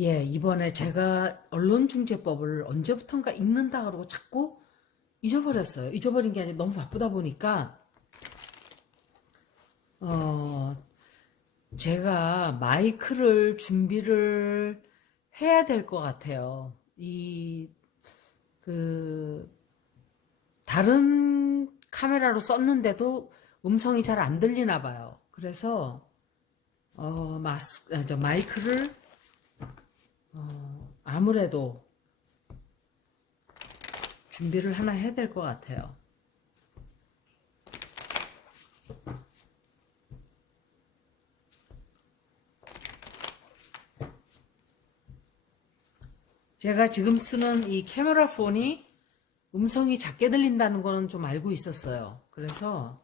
예, 이번에 제가 언론중재법을 언제부턴가 읽는다 그러고 자꾸 잊어버렸어요. 잊어버린 게 아니라 너무 바쁘다 보니까, 어, 제가 마이크를 준비를 해야 될 것 같아요. 그, 다른 카메라로 썼는데도 음성이 잘 안 들리나 봐요. 그래서, 마이크를, 아무래도 준비를 하나 해야 될 것 같아요. 제가 지금 쓰는 이 카메라 폰이 음성이 작게 들린다는 거는 좀 알고 있었어요. 그래서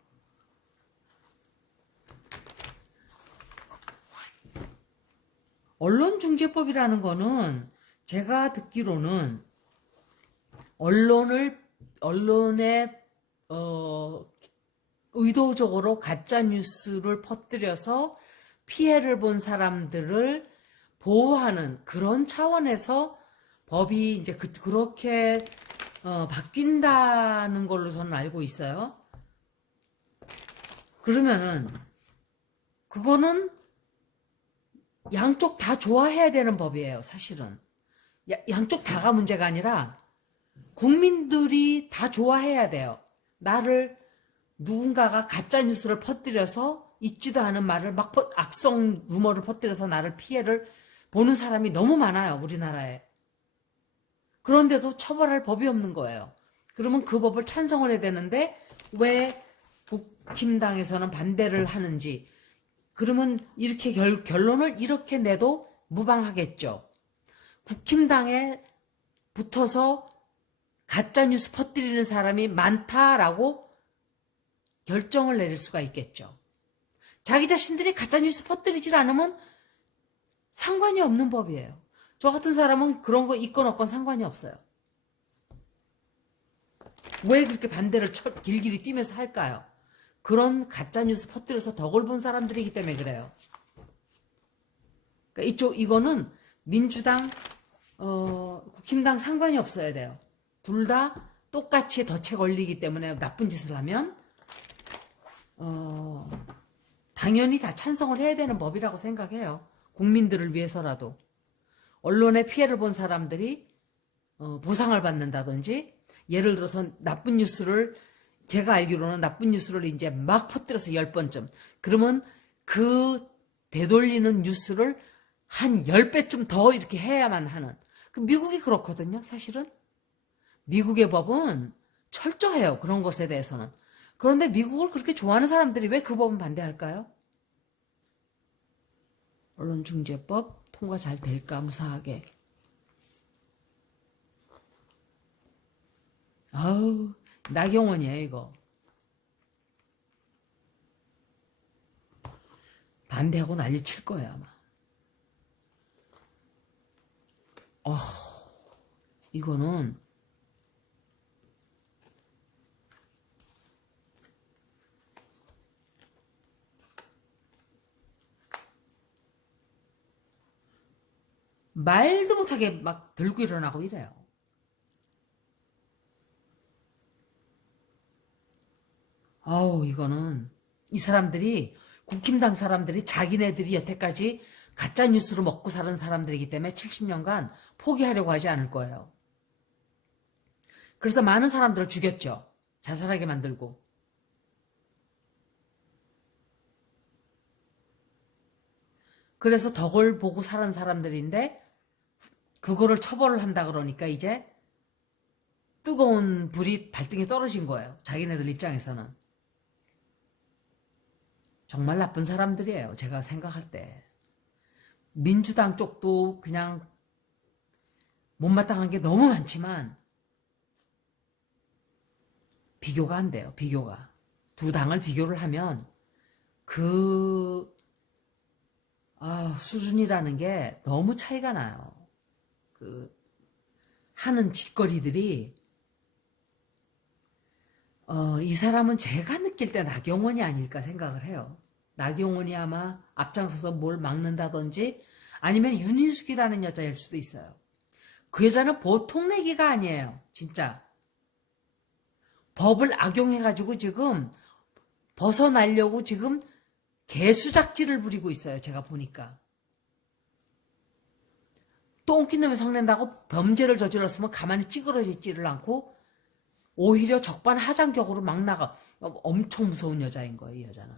언론중재법이라는 거는 제가 듣기로는 언론에 의도적으로 가짜 뉴스를 퍼뜨려서 피해를 본 사람들을 보호하는 그런 차원에서 법이 이제 그렇게 바뀐다는 걸로 저는 알고 있어요. 그러면은 그거는 양쪽 다 좋아해야 되는 법이에요, 사실은. 양쪽 다가 문제가 아니라 국민들이 다 좋아해야 돼요. 나를 누군가가 가짜 뉴스를 퍼뜨려서 있지도 않은 말을 막 악성 루머를 퍼뜨려서 나를 피해를 보는 사람이 너무 많아요, 우리나라에. 그런데도 처벌할 법이 없는 거예요. 그러면 그 법을 찬성을 해야 되는데 왜 국힘당에서는 반대를 하는지. 그러면 이렇게 결론을 이렇게 내도 무방하겠죠. 국힘당에 붙어서 가짜뉴스 퍼뜨리는 사람이 많다라고 결정을 내릴 수가 있겠죠. 자기 자신들이 가짜뉴스 퍼뜨리질 않으면 상관이 없는 법이에요. 저 같은 사람은 그런 거 있건 없건 상관이 없어요. 왜 그렇게 반대를 길길이 뛰면서 할까요? 그런 가짜뉴스 퍼뜨려서 덕을 본 사람들이기 때문에 그래요. 그러니까 이거는 민주당, 국힘당 상관이 없어야 돼요. 둘 다 똑같이 덫에 걸리기 때문에 나쁜 짓을 하면, 당연히 다 찬성을 해야 되는 법이라고 생각해요. 국민들을 위해서라도. 언론에 피해를 본 사람들이 보상을 받는다든지, 예를 들어서 나쁜 뉴스를, 제가 알기로는 나쁜 뉴스를 이제 막 퍼뜨려서 10번쯤. 그러면 그 되돌리는 뉴스를 한 10배쯤 더 이렇게 해야만 하는. 미국이 그렇거든요, 사실은. 미국의 법은 철저해요, 그런 것에 대해서는. 그런데 미국을 그렇게 좋아하는 사람들이 왜 그 법은 반대할까요? 언론중재법 통과 잘 될까, 무사하게. 아우, 나경원이에요, 이거. 반대하고 난리 칠 거예요, 아마. 이거는 말도 못하게 막 들고 일어나고 이래요. 아우, 이거는 이 사람들이, 국힘당 사람들이 자기네들이 여태까지 가짜 뉴스로 먹고 사는 사람들이기 때문에 70년간 포기하려고 하지 않을 거예요. 그래서 많은 사람들을 죽였죠. 자살하게 만들고. 그래서 덕을 보고 사는 사람들인데 그거를 처벌을 한다 그러니까 이제 뜨거운 불이 발등에 떨어진 거예요. 자기네들 입장에서는. 정말 나쁜 사람들이에요, 제가 생각할 때. 민주당 쪽도 그냥 못마땅한 게 너무 많지만 비교가 안 돼요, 비교가. 두 당을 비교를 하면 그 수준이라는 게 너무 차이가 나요. 그 하는 짓거리들이, 이 사람은 제가 느낄 때 나경원이 아닐까 생각을 해요. 나경원이 아마 앞장서서 뭘 막는다든지 아니면 윤희숙이라는 여자일 수도 있어요. 그 여자는 보통 내기가 아니에요. 진짜. 법을 악용해가지고 지금 벗어나려고 지금 개수작질을 부리고 있어요. 제가 보니까. 똥낀 놈이 성낸다고 범죄를 저질렀으면 가만히 찌그러지지를 않고 오히려 적반하장격으로 막 나가. 엄청 무서운 여자인 거예요. 이 여자는.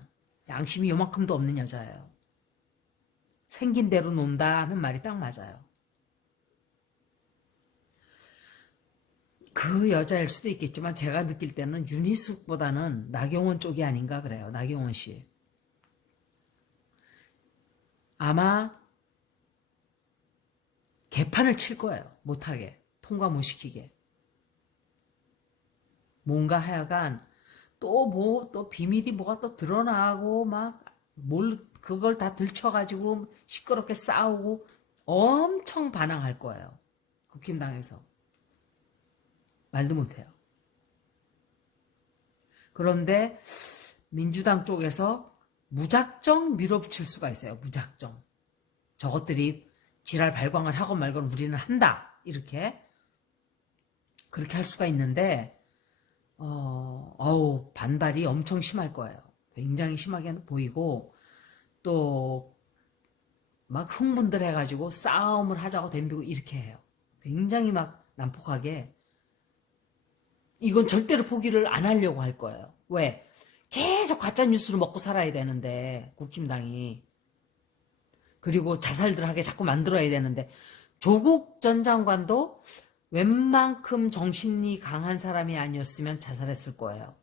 양심이 요만큼도 없는 여자예요. 생긴 대로 논다는 말이 딱 맞아요. 그 여자일 수도 있겠지만 제가 느낄 때는 윤희숙보다는 나경원 쪽이 아닌가 그래요. 나경원 씨. 아마 개판을 칠 거예요. 못하게. 통과 못 시키게. 뭔가 하여간 또 비밀이 뭐가 또 드러나고 막 그걸 다 들춰가지고 시끄럽게 싸우고 엄청 반항할 거예요. 국힘당에서. 말도 못해요. 그런데 민주당 쪽에서 무작정 밀어붙일 수가 있어요. 무작정. 저것들이 지랄 발광을 하건 말건 우리는 한다. 이렇게. 그렇게 할 수가 있는데 반발이 엄청 심할 거예요. 굉장히 심하게 보이고 또 막 흥분들 해가지고 싸움을 하자고 덤비고 이렇게 해요. 굉장히 막 난폭하게. 이건 절대로 포기를 안 하려고 할 거예요. 왜? 계속 가짜뉴스를 먹고 살아야 되는데 국힘당이. 그리고 자살들 하게 자꾸 만들어야 되는데 조국 전 장관도 웬만큼 정신이 강한 사람이 아니었으면 자살했을 거예요.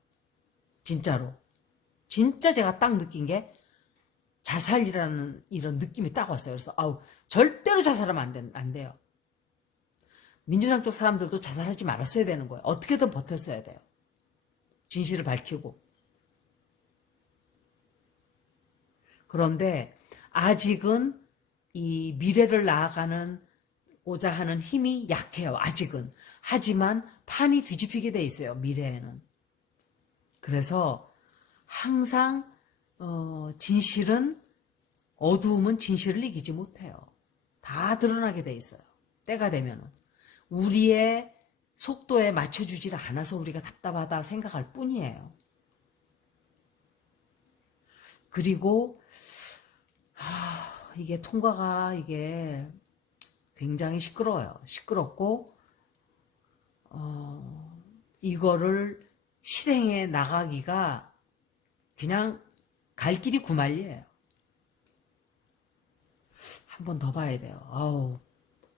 진짜로. 진짜 제가 딱 느낀 게 자살이라는 이런 느낌이 딱 왔어요. 그래서 절대로 자살하면 안 돼요. 민주당 쪽 사람들도 자살하지 말았어야 되는 거예요. 어떻게든 버텼어야 돼요. 진실을 밝히고. 그런데 아직은 이 미래를 나아가고자 하는 힘이 약해요. 아직은. 하지만 판이 뒤집히게 돼 있어요. 미래에는. 그래서 항상 어두움은 진실을 이기지 못해요. 다 드러나게 돼 있어요. 때가 되면은. 우리의 속도에 맞춰주질 않아서 우리가 답답하다 생각할 뿐이에요. 그리고 이게 통과가 이게 굉장히 시끄러워요. 시끄럽고 이거를 실행해 나가기가 그냥 갈 길이 구말리예요. 한 번 더 봐야 돼요.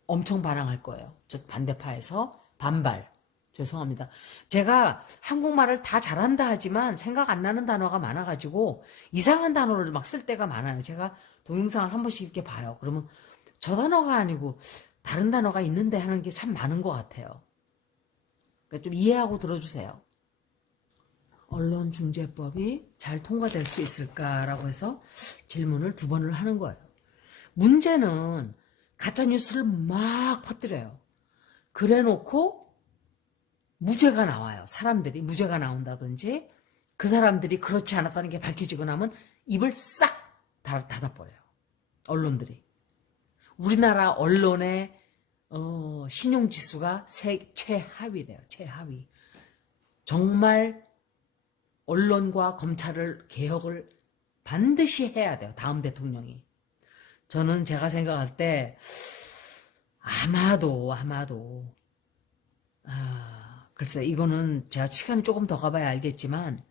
엄청 반항할 거예요. 저 반대파에서 반발. 죄송합니다. 제가 한국말을 다 잘한다 하지만 생각 안 나는 단어가 많아가지고 이상한 단어를 막 쓸 때가 많아요. 제가 동영상을 한 번씩 이렇게 봐요. 그러면 저 단어가 아니고 다른 단어가 있는데 하는 게 참 많은 것 같아요. 그러니까 좀 이해하고 들어주세요. 언론중재법이 잘 통과될 수 있을까라고 해서 질문을 2번을 하는 거예요. 문제는 가짜뉴스를 막 퍼뜨려요. 그래놓고 무죄가 나와요. 사람들이 무죄가 나온다든지 그 사람들이 그렇지 않았다는 게 밝혀지고 나면 입을 싹 닫아버려요. 언론들이. 우리나라 언론의 신용지수가 최하위래요. 최하위. 정말 언론과 검찰을 개혁을 반드시 해야 돼요. 다음 대통령이. 저는 제가 생각할 때 아마도 글쎄 이거는 제가 시간이 조금 더 가봐야 알겠지만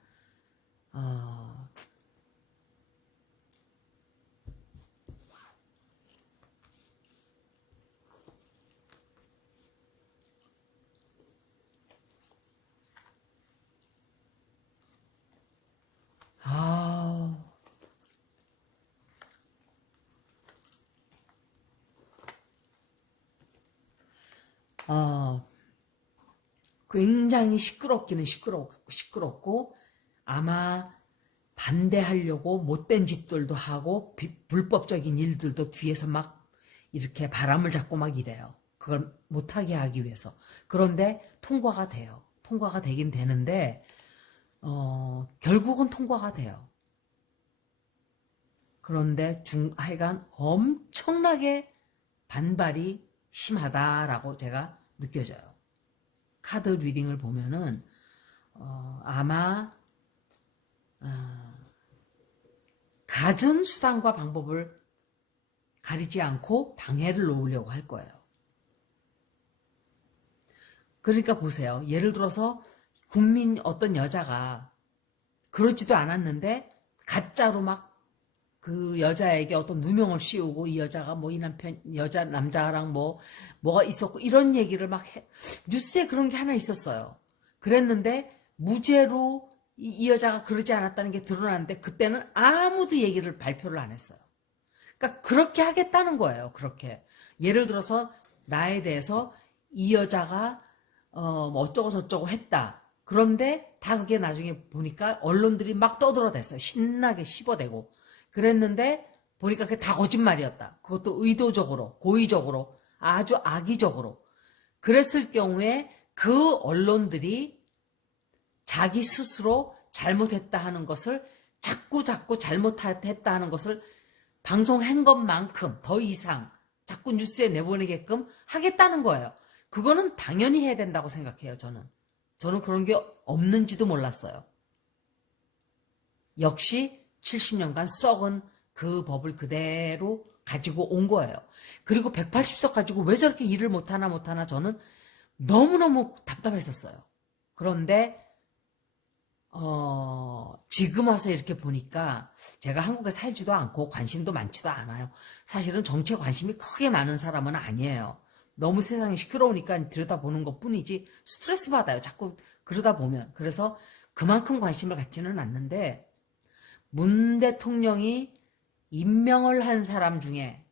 굉장히 시끄럽기는 시끄럽고 아마 반대하려고 못된 짓들도 하고 불법적인 일들도 뒤에서 막 이렇게 바람을 잡고 막 이래요. 그걸 못하게 하기 위해서. 그런데 통과가 돼요. 통과가 되긴 되는데 결국은 통과가 돼요. 그런데 하여간 엄청나게 반발이 심하다라고 제가 느껴져요. 카드 리딩을 보면은 아마 갖은 수단과 방법을 가리지 않고 방해를 놓으려고 할 거예요. 그러니까 보세요. 예를 들어서 국민 어떤 여자가 그러지도 않았는데 가짜로 막 그 여자에게 어떤 누명을 씌우고 이 여자가 뭐 이 남자랑 뭐가 있었고 이런 얘기를 막 뉴스에 그런 게 하나 있었어요. 그랬는데 무죄로 이 여자가 그러지 않았다는 게 드러났는데 그때는 아무도 얘기를 발표를 안 했어요. 그러니까 그렇게 하겠다는 거예요. 그렇게. 예를 들어서 나에 대해서 이 여자가 뭐 어쩌고 저쩌고 했다. 그런데 다 그게 나중에 보니까 언론들이 막 떠들어댔어요. 신나게 씹어대고. 그랬는데 보니까 그게 다 거짓말이었다. 그것도 의도적으로, 고의적으로, 아주 악의적으로. 그랬을 경우에 그 언론들이 자기 스스로 잘못했다 하는 것을 자꾸 잘못했다 하는 것을 방송한 것만큼 더 이상 자꾸 뉴스에 내보내게끔 하겠다는 거예요. 그거는 당연히 해야 된다고 생각해요, 저는. 저는 그런 게 없는지도 몰랐어요. 역시 70년간 썩은 그 법을 그대로 가지고 온 거예요. 그리고 180석 가지고 왜 저렇게 일을 못하나 저는 너무너무 답답했었어요. 그런데 지금 와서 이렇게 보니까 제가 한국에 살지도 않고 관심도 많지도 않아요. 사실은 정치에 관심이 크게 많은 사람은 아니에요. 너무 세상이 시끄러우니까 들여다보는 것 뿐이지 스트레스 받아요. 자꾸 그러다 보면. 그래서 그만큼 관심을 갖지는 않는데 문 대통령이 임명을 한 사람 중에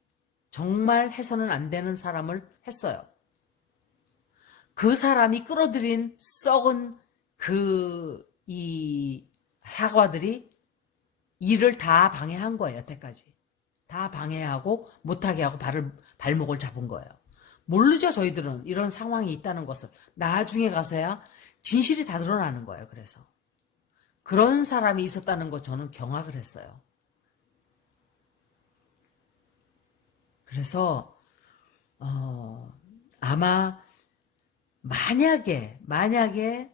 정말 해서는 안 되는 사람을 했어요. 그 사람이 끌어들인 썩은 이 사과들이 일을 다 방해한 거예요, 여태까지. 다 방해하고 못하게 하고 발목을 잡은 거예요. 모르죠, 저희들은. 이런 상황이 있다는 것을. 나중에 가서야 진실이 다 드러나는 거예요, 그래서. 그런 사람이 있었다는 거 저는 경악을 했어요. 그래서 아마 만약에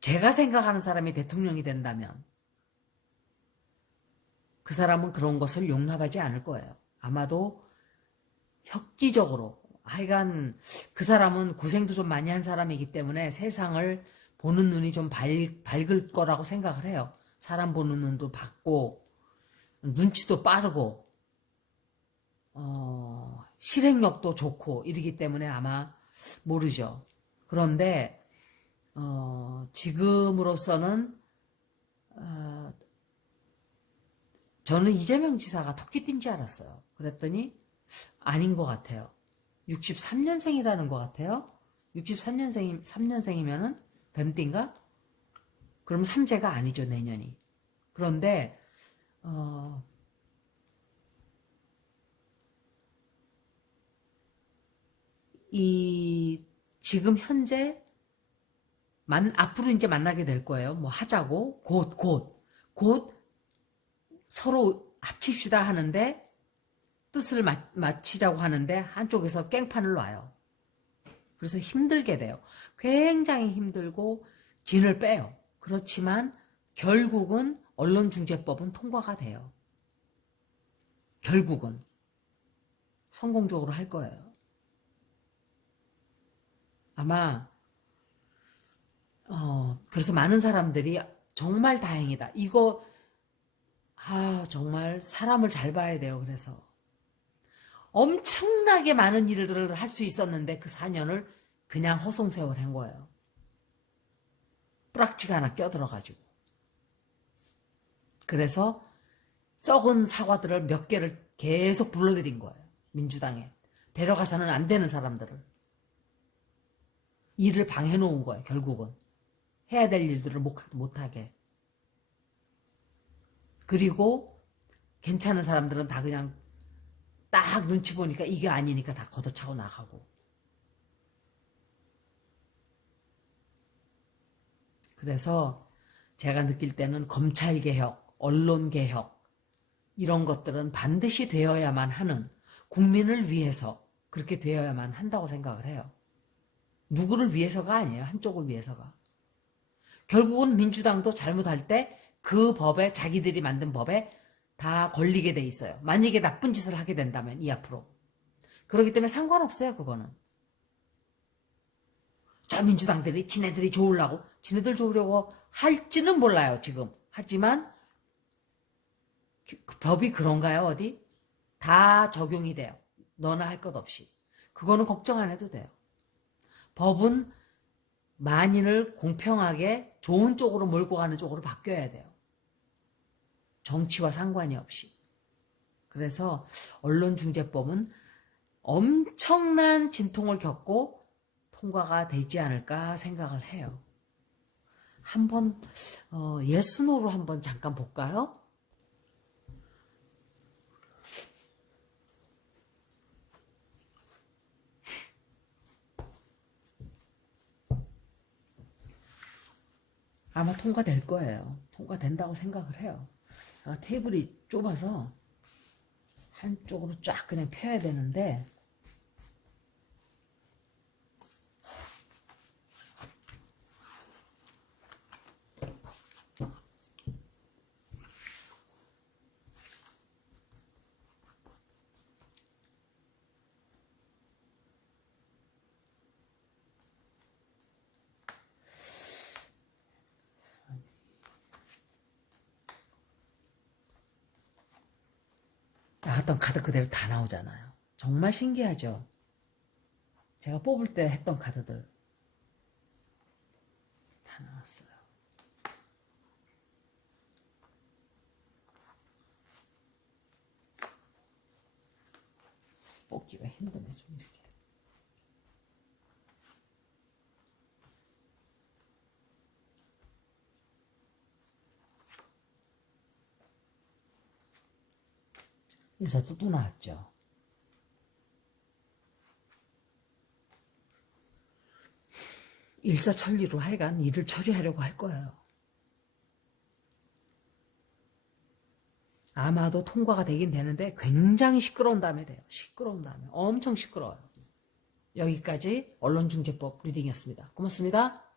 제가 생각하는 사람이 대통령이 된다면 그 사람은 그런 것을 용납하지 않을 거예요. 아마도 획기적으로 하여간 그 사람은 고생도 좀 많이 한 사람이기 때문에 세상을 보는 눈이 좀 밝을 거라고 생각을 해요. 사람 보는 눈도 밝고 눈치도 빠르고 실행력도 좋고 이러기 때문에 아마 모르죠. 그런데 지금으로서는 저는 이재명 지사가 토끼띠인지 알았어요. 그랬더니 아닌 것 같아요. 63년생이라는 것 같아요. 63년생이면은 뱀띠인가? 그럼 삼재가 아니죠, 내년이. 그런데 지금 현재 앞으로 이제 만나게 될 거예요. 뭐 하자고 곧 서로 합칩시다 하는데 뜻을 맞추자고 하는데 한쪽에서 깽판을 놔요. 그래서 힘들게 돼요. 굉장히 힘들고 진을 빼요. 그렇지만 결국은 언론중재법은 통과가 돼요. 결국은 성공적으로 할 거예요. 아마 그래서 많은 사람들이 정말 다행이다. 이거 정말 사람을 잘 봐야 돼요. 그래서 엄청나게 많은 일들을 할 수 있었는데 그 4년을 그냥 허송세월 한 거예요. 뿌락지가 하나 껴들어가지고. 그래서 썩은 사과들을 몇 개를 계속 불러들인 거예요. 민주당에. 데려가서는 안 되는 사람들을. 일을 방해놓은 거예요. 결국은. 해야 될 일들을 못하게. 그리고 괜찮은 사람들은 다 그냥 딱 눈치 보니까 이게 아니니까 다 걷어차고 나가고. 그래서 제가 느낄 때는 검찰개혁 언론개혁, 이런 것들은 반드시 되어야만 하는, 국민을 위해서 그렇게 되어야만 한다고 생각을 해요. 누구를 위해서가 아니에요. 한쪽을 위해서가. 결국은 민주당도 잘못할 때 그 법에, 자기들이 만든 법에 다 걸리게 돼 있어요. 만약에 나쁜 짓을 하게 된다면 이 앞으로. 그렇기 때문에 상관없어요. 그거는. 자, 민주당들이 지네들이 좋으려고, 지네들 좋으려고 할지는 몰라요. 지금. 하지만 그 법이 그런가요? 어디? 다 적용이 돼요. 너나 할 것 없이. 그거는 걱정 안 해도 돼요. 법은 만인을 공평하게 좋은 쪽으로 몰고 가는 쪽으로 바뀌어야 돼요. 정치와 상관이 없이. 그래서 언론중재법은 엄청난 진통을 겪고 통과가 되지 않을까 생각을 해요. 한번 예스노로 한번 잠깐 볼까요? 아마 통과될 거예요. 통과된다고 생각을 해요. 테이블이 좁아서 한쪽으로 쫙 그냥 펴야 되는데, 나왔던 카드 그대로 다 나오잖아요. 정말 신기하죠? 제가 뽑을 때 했던 카드들 다 나왔어요. 뽑기가 힘드네, 좀 이렇게. 여기서 또 나왔죠. 일사천리로 하여간 일을 처리하려고 할 거예요. 아마도 통과가 되긴 되는데 굉장히 시끄러운 다음에 돼요. 시끄러운 다음에. 엄청 시끄러워요. 여기까지 언론중재법 리딩이었습니다. 고맙습니다.